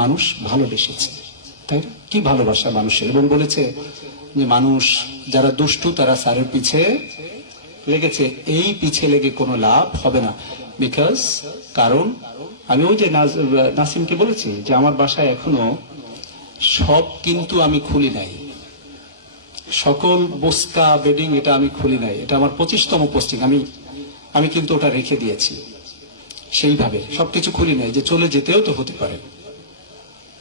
মানুষ ভালোবেসেছে, তাই? কি ভালোবাসা মানুষের? এবং বলেছে যে মানুষ যারা দুষ্টু, তারা স্যারের পিছে লেগেছে। এই পিছে লেগে কোনো লাভ হবে না। বিকজ কারণ, আমি ওই যে নাসিমকে বলেছি যে আমার বাসায় এখনও সব কিন্তু আমি খুলি নাই। সকল বস্তা বেডিং এটা আমি খুলি নাই। এটা আমার পঁচিশতম পোস্টিং আমি আমি কিন্তু ওটা রেখে দিয়েছি। সেইভাবে সবকিছু খুলি নাই যে চলে যেতেও তো হতে পারে।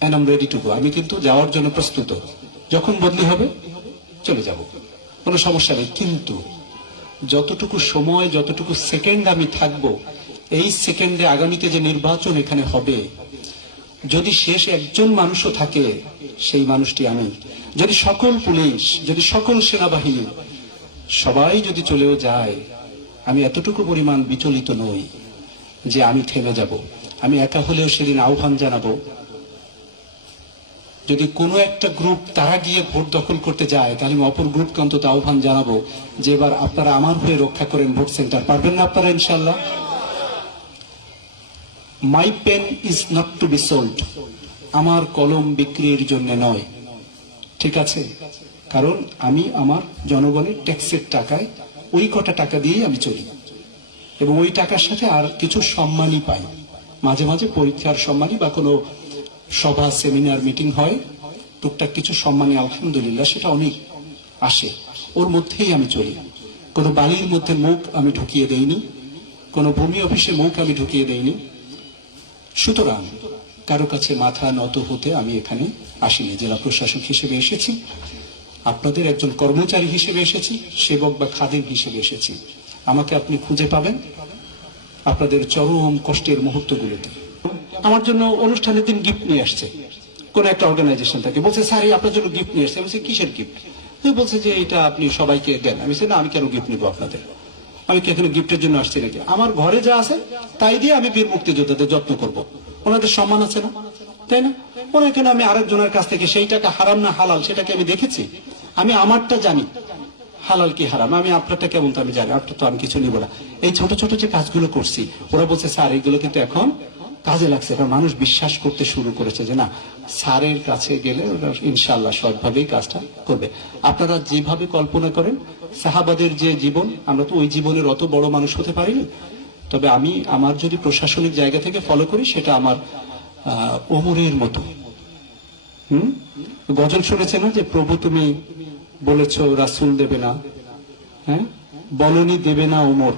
And am ready to go আমি কিন্তু যাওয়ার জন্য প্রস্তুত। যখন বদলি হবে, চলে যাব। কোনো সমস্যা নেই। কিন্তু যতটুকু সময়, যতটুকু সেকেন্ড আমি থাকব, এই সেকেন্ডে আগামীতে যে নির্বাচন এখানে হবে, যদি শেষ একজন মানুষও থাকে, সেই মানুষটি আমি। যদি সকল পুলিশ, যদি সকল সেনাবাহিনী, সবাই যদি চলেও যায়, আমি এতটুকু পরিমাণ বিচলিত নই যে আমি থেমে যাব। আমি একা হলেও সেদিন আহ্বান জানাব যদি কোনো একটা গ্রুপ তারা গিয়ে ভোট দখল করতে যায়, তাহলে আমি অপর গ্রুপকে অন্তত আহ্বান জানাব যে এবার আপনারা আমার হয়ে রক্ষা করেন ভোট সেন্টার। পারবেন না আপনারা ইনশাল্লাহ my pen is not to be sold আমার কলম বিক্রির জন্য নয়। ঠিক আছে? কারণ আমি আমার জনগণের ট্যাক্সের টাকায় ওই কটা টাকা দিয়েই আমি চলি। এবং ওই টাকার সাথে আর কিছু সম্মানই পাই। মাঝে মাঝে পরীক্ষার সম্মানই বা কোনো সভা সেমিনার মিটিং হয়। টুকটাক কিছু সম্মানী আলহামদুলিল্লাহ সেটা অনেক আসে। ওর মধ্যেই আমি চলি। কোনো বাড়ির মধ্যে মুখ আমি ঢুকিয়ে দেইনি। কোনো ভূমি অফিসে মুখ আমি ঢুকিয়ে দেইনি। সুতরাং কারও কাছে মাথা নত হতে আমি এখানে আসিনি। জেলা প্রশাসক হিসেবে এসেছি। আপনাদের একজন কর্মচারী হিসেবে এসেছি। সেবক বা খাদিম হিসেবে এসেছি। আমাকে আপনি খুঁজে পাবেন। আপনাদের চরম কষ্টের মুহূর্তগুলোতে। আমার জন্য অনুষ্ঠানের দিন গিফট নিয়ে আসছে। কোন একটা অর্গানাইজেশন থেকে বলছে, স্যার আপনার জন্য গিফট নিয়ে আসছে। আমি কিসের গিফট বলছে যে, এটা আপনি সবাইকে দেন। আমি না, আমি কেন গিফট নিবো আপনাদের? আমি কি এখানে গিফটের জন্য আসছি নাকি? আমার ঘরে যা আছে, তাই দিয়ে আমি বীর মুক্তিযোদ্ধাদের যত্ন করব। ওনাদের সম্মান আছে না, তাই না? ওরা এখানে আমি আরেকজনের কাছ থেকে সেই টাকা হারাম না হালাল, সেটাকে আমি দেখেছি। আমি আমারটা জানি, হালাল কি হারাম? আমি আপনারটা কেমন তো আমি জানি, আপনার তো আমি কিছু নিব না। এই ছোট ছোট যে কাজগুলো করছি, ওরা বলছে, স্যার এইগুলো কিন্তু এখন কাজে লাগছে। কারণ মানুষ বিশ্বাস করতে শুরু করেছে যে না, স্যারের কাছে গেলে ওরা ইনশাল্লাহ সবভাবেই কাজটা করবে। আপনারা যেভাবে কল্পনা করেন, সাহাবাদের যে জীবন, আমরা তো ওই জীবনের অত বড় মানুষ হতে পারিনি। তবে আমি আমার যদি প্রশাসনিক জায়গা থেকে ফলো করি, সেটা আমার ওমরের মতো। হুম? গজল শুনেছে না যে, প্রভু তুমি বলেছ রাসুল দেবে না? হ্যাঁ? বলনি দেবে না ওমর।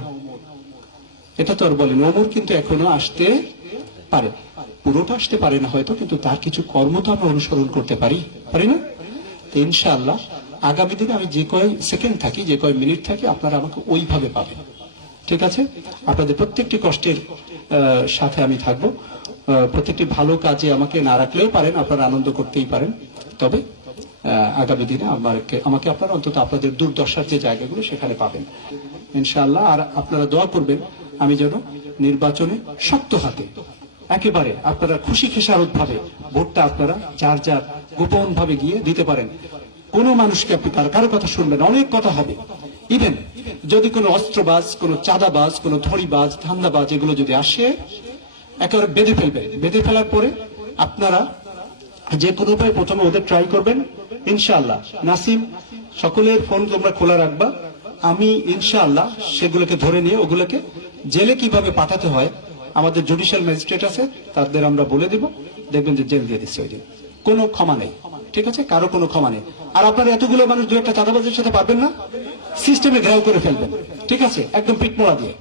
এটা তো আর বলেন। ওমর কিন্তু এখনও আসতে পারে। পুরোটা আসতে পারে না হয়তো, কিন্তু তার কিছু কর্ম তো আমরা অনুসরণ করতে পারি। পারি না? তো ইনশাআল্লাহ, আগামী দিনে আমি যে কয় সেকেন্ড থাকি, যে কয় মিনিট থাকি, আপনারা আমাকে ওইভাবে পাবেন। ঠিক আছে? আপনাদের প্রত্যেকটি কষ্টের সাথে আমি থাকব। প্রত্যেকটি ভালো কাজে আমাকে না রাখলেও পারেন, আপনারা আনন্দ করতেই পারেন। তবে আগামী দিনে আমাকে আমাকে আপনারা অন্তত আপনাদের দুর্দশার যে জায়গাগুলো, সেখানে পাবেন। ইনশাআল্লাহ, আর আপনারা দোয়া করবেন, আমি যেন নির্বাচনে শক্ত হাতে একেবারে আপনারা খুশি খেসারত ভাবে ভোটটা আপনারা যার যার গোপন ভাবে গিয়ে দিতে পারেন। কোনো মানুষকে আপনি কার কারও কথা শুনবেন অনেক কথা হবে। ইভেন যদি কোনো অস্ত্রবাজ, কোনো চাঁদাবাজ, কোনো ধড়িবাজ, ধান্দাবাজ এগুলো যদি আসে, একেবারে বেঁধে ফেলবে বেঁধে ফেলার পরে আপনারা যে কোনো উপায় প্রথমে ওদের ট্রাই করবেন। ইনশাআল্লাহ। নাসিম, সকলের ফোন তোমরা খোলা রাখবা। আমি ইনশাআল্লাহ সেগুলোকে ধরে নিয়ে ওগুলোকে জেলে কীভাবে পাঠাতে হয় আমাদের জুডিশিয়াল ম্যাজিস্ট্রেট আছে, তাদের আমরা বলে দিব, দেখবেন যে জেল দিয়ে দিচ্ছে ওই দিন কোনো ক্ষমা নেই, ঠিক আছে? কারও কোনো ক্ষমা নেই। আর আপনার এতগুলো মানুষ দু একটা চাঁদাবাজের সাথে পারবেন না? সিস্টেমে ঘেরাও করে ফেলবেন, ঠিক আছে? একদম পিটমোড়া দিয়ে,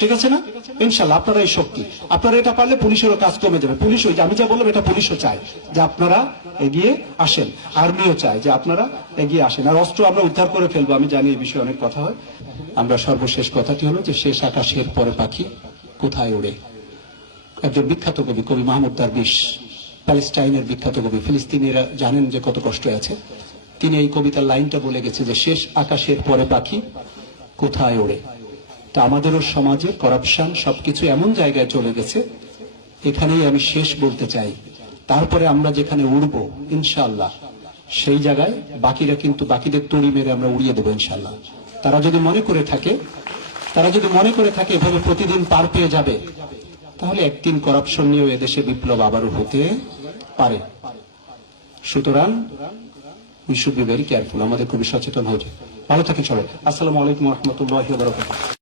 ঠিক আছে না? ইনশাল্লাহ আপনারা এই শক্তি। আপনারা এটা পারলে পুলিশেরও কাজ কমে যাবে। পুলিশ ওই আমি যা বললাম, এটা পুলিশও চায় যে আপনারা এগিয়ে আসেন। আর্মিও চায় যে আপনারা এগিয়ে আসেন। আর অস্ত্র আমরা উদ্ধার করে ফেলব, আমি জানি এই বিষয়ে অনেক কথা হয়। আমরা সর্বশেষ কথাটি হলো যে শেষ আকাশের পরে পাখি কোথায় ওড়ে? একজন বিখ্যাত কবি কবি মাহমুদ দারবিশ, প্যালেস্টাইনের বিখ্যাত কবি। ফিলিস্তিনিরা জানেন যে কত কষ্ট আছে। তিনি এই কবিতার লাইনটা বলে গেছে যে, শেষ আকাশের পরে পাখি কোথায় ওড়ে? তা আমাদেরও সমাজে করাপশন সবকিছু এমন জায়গায় চলে গেছে। এখানেই আমি শেষ বলতে চাই। তারপরে আমরা যেখানে উড়বো ইনশাল্লাহ সেই জায়গায় বাকিরা কিন্তু বাকিদের তড়ি মেরে আমরা উড়িয়ে দেবো ইনশাল্লাহ তারা যদি মনে করে থাকে, তারা যদি মনে করে থাকে, এভাবে প্রতিদিন পার পেয়ে যাবে তাহলে একদিন করাপশন নিয়েও এদেশে বিপ্লব আবারও হতে পারে। সুতরাং we should be very careful আমাদের খুবই সচেতন হওয়া উচিত। ভালো থাকেন সবাই। আসসালামু আলাইকুম রহমতুল্লাহ